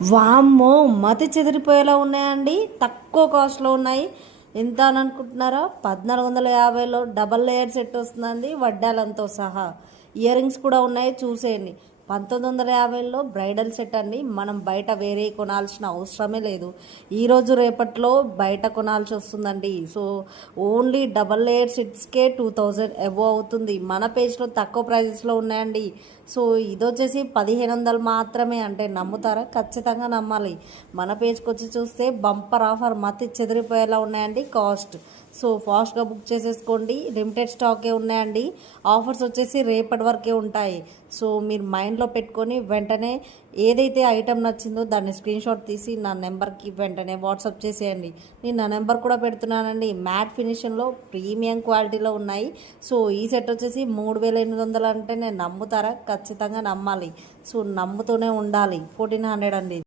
వామ్మో! మతి చెదిరిపోయేలా ఉన్నాయండి. తక్కువ కాస్ట్‌లో ఉన్నాయి. ఎంత అని అనుకుంటున్నారా? 1450లో డబల్ లేయర్ సెట్ వస్తుందండి వడ్డాలంతో సహా. ఇయర్ రింగ్స్ కూడా ఉన్నాయి చూసేయండి. 1950లో బ్రైడల్ సెట్ అండి. మనం బయట వేరే కొనాల్సిన అవసరమే లేదు. ఈరోజు రేపట్లో బయట కొనాల్సి వస్తుందండి. సో ఓన్లీ డబల్ లేయర్ సెట్స్కే 2000 అబోవ్ అవుతుంది. మన పేజ్లో తక్కువ ప్రైజెస్లో ఉన్నాయండి. సో ఇదొచ్చేసి 1500 మాత్రమే. అంటే నమ్ముతారా? ఖచ్చితంగా నమ్మాలి. మన పేజ్కి వచ్చి చూస్తే బంపర్ ఆఫర్ మతి చెదిరిపోయేలా ఉన్నాయండి కాస్ట్. సో ఫాస్ట్గా బుక్ చేసేసుకోండి. లిమిటెడ్ స్టాకే ఉన్నాయండి. ఆఫర్స్ వచ్చేసి రేపటి వరకే ఉంటాయి. సో మీరు మైండ్లో పెట్టుకొని వెంటనే ఏదైతే ఐటెం నచ్చిందో దాన్ని స్క్రీన్షాట్ తీసి నా నెంబర్కి వెంటనే వాట్సాప్ చేసేయండి. నేను నా నెంబర్ కూడా పెడుతున్నానండి. మ్యాట్ ఫినిషింగ్లో ప్రీమియం క్వాలిటీలో ఉన్నాయి. సో ఈ సెట్ వచ్చేసి 3800 అంటే నేను నమ్ముతారా? ఖచ్చితంగా నమ్మాలి. సో నమ్ముతూనే ఉండాలి. 1400 అండి.